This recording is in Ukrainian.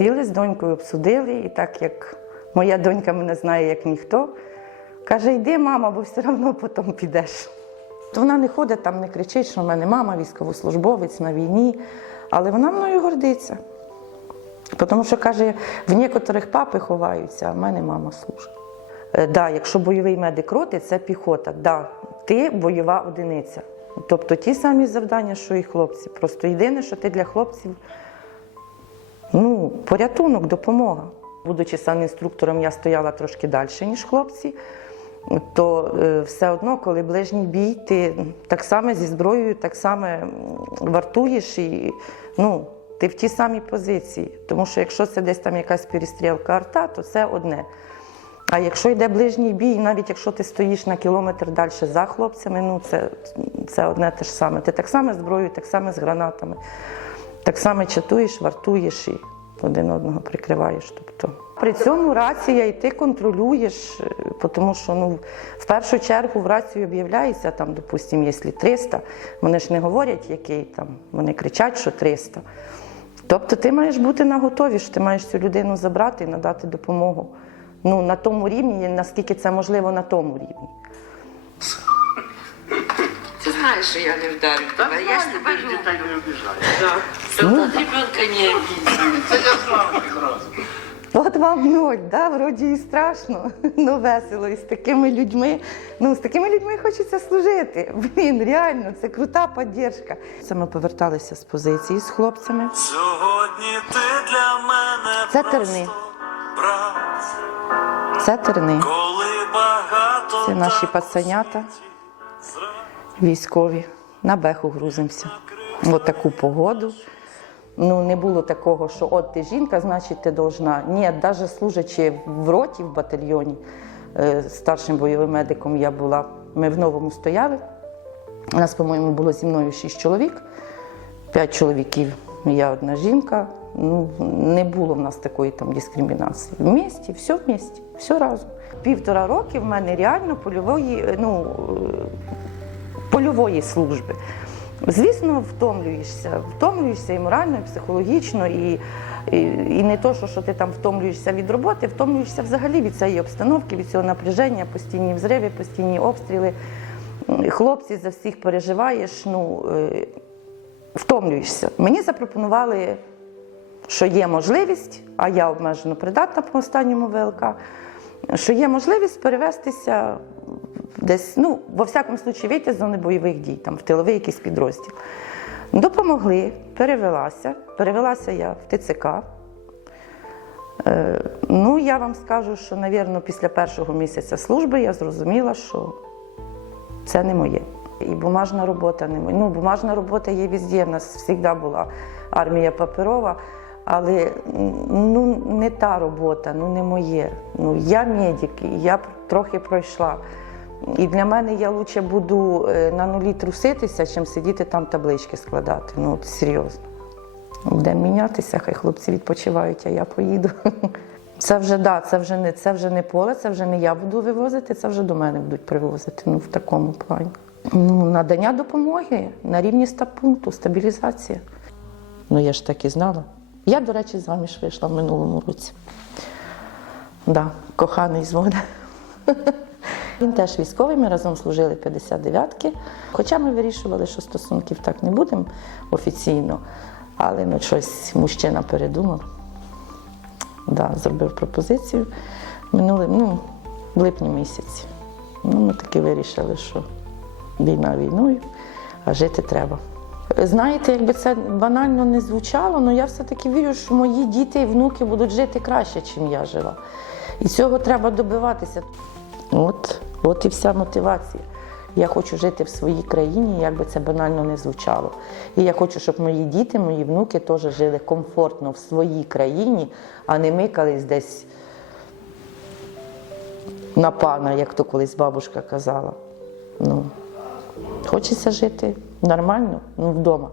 Сіли з донькою, обсудили, і так як моя донька мене знає як ніхто, каже: йди, мама, бо все одно потім підеш. То вона не ходить там, не кричить, що в мене мама військовослужбовець на війні, але вона мною гордиться. Тому що каже, в некоторих папи ховаються, а в мене мама служить. Е, да, якщо бойовий медик роти, це піхота. Да, ти бойова одиниця. Тобто ті самі завдання, що і хлопці. Просто єдине, що ти для хлопців ну, порятунок, допомога. Будучи санінструктором, я стояла трошки далі, ніж хлопці. То е, все одно, коли ближній бій, ти так само зі зброєю, так само вартуєш і ну, ти в тій самій позиції. Тому що якщо це десь там якась перестрілка арта, то це одне. А якщо йде ближній бій, навіть якщо ти стоїш на кілометр далі за хлопцями, ну це, це одне те ж саме. Ти так само зброєю, так само з гранатами, так само чатуєш, вартуєш і один одного прикриваєш. Тобто. При цьому рація, і ти контролюєш, е, тому що ну, в першу чергу в рацію об'являється, там, допустимо, якщо 300, вони ж не говорять, який там, вони кричать, що 300. Тобто ти маєш бути на готові, що ти маєш цю людину забрати і надати допомогу. Ну, на тому рівні, наскільки це можливо на тому рівні. Знаешь, что я не вдарю тебя. Я ж тебя люблю. Дітей не обіжає. Да. Ребенка не обидит. Це я знав одразу. От вам ноль, да? вроді і страшно, ну весело. І з такими людьми, ну з такими людьми хочеться служити. Блін, реально, це крута підтримка. Це ми поверталися з позиції з хлопцями. Сьогодні ти для мене Це терни. брат, Це терни. коли багато Це наші пацанята зра- військові. На беху грузимося. От таку погоду. Ну, не було такого, що от ти жінка, значить ти должна. Ні, навіть служачи в роті, в батальйоні, е, старшим бойовим медиком я була. Ми в новому стояли. У нас, по-моєму, було зі мною шість чоловік, п'ять чоловіків, я одна жінка. Ну, не було в нас такої там дискримінації. В місті, все в місті, все разом. Півтора роки в мене реально польової, е, ну, е, польової служби. Звісно, втомлюєшся. Втомлюєшся і морально, і психологічно, і, і, і не то, що, що ти там втомлюєшся від роботи, втомлюєшся взагалі від цієї обстановки, від цього напряження, постійні взриви, постійні обстріли. Хлопці за всіх переживаєш, ну, е, втомлюєшся. Мені запропонували, що є можливість, а я обмежено придатна по останньому ВЛК, що є можливість перевестися десь, ну, во всякому случаї, вийти з зони бойових дій, там, в тиловий якийсь підрозділ. Допомогли, перевелася. Перевелася я в ТЦК. Е, ну, я вам скажу, що, мабуть, після першого місяця служби я зрозуміла, що це не моє. І бумажна робота не моя. Ну, бумажна робота є везде. У нас завжди була армія паперова, але ну, не та робота, ну не моє. Ну, я медик, я трохи пройшла. І для мене я краще буду е, на нулі труситися, чим сидіти там таблички складати. Ну, от серйозно. Будемо мінятися, хай хлопці відпочивають, а я поїду. Це вже да, це вже не це вже не поле, це вже не я буду вивозити, це вже до мене будуть привозити. Ну в такому плані. Ну, надання допомоги на рівні стаб-пункту, стабілізація. Ну я ж так і знала. Я, до речі, заміж вийшла в минулому році. Да, коханий звод. Він теж військовий, ми разом служили 59-ки. Хоча ми вирішували, що стосунків так не будемо офіційно, але ну, щось мужчина передумав. Да, зробив пропозицію минулим, ну, в липні місяці. Ну, ми таки вирішили, що війна війною, а жити треба. Знаєте, якби це банально не звучало, але я все-таки вірю, що мої діти і внуки будуть жити краще, ніж я жила. І цього треба добиватися. От, от і вся мотивація. Я хочу жити в своїй країні, як би це банально не звучало. І я хочу, щоб мої діти, мої внуки теж жили комфортно в своїй країні, а не микались десь на пана, як то колись бабушка казала. Ну, хочеться жити нормально, ну, вдома.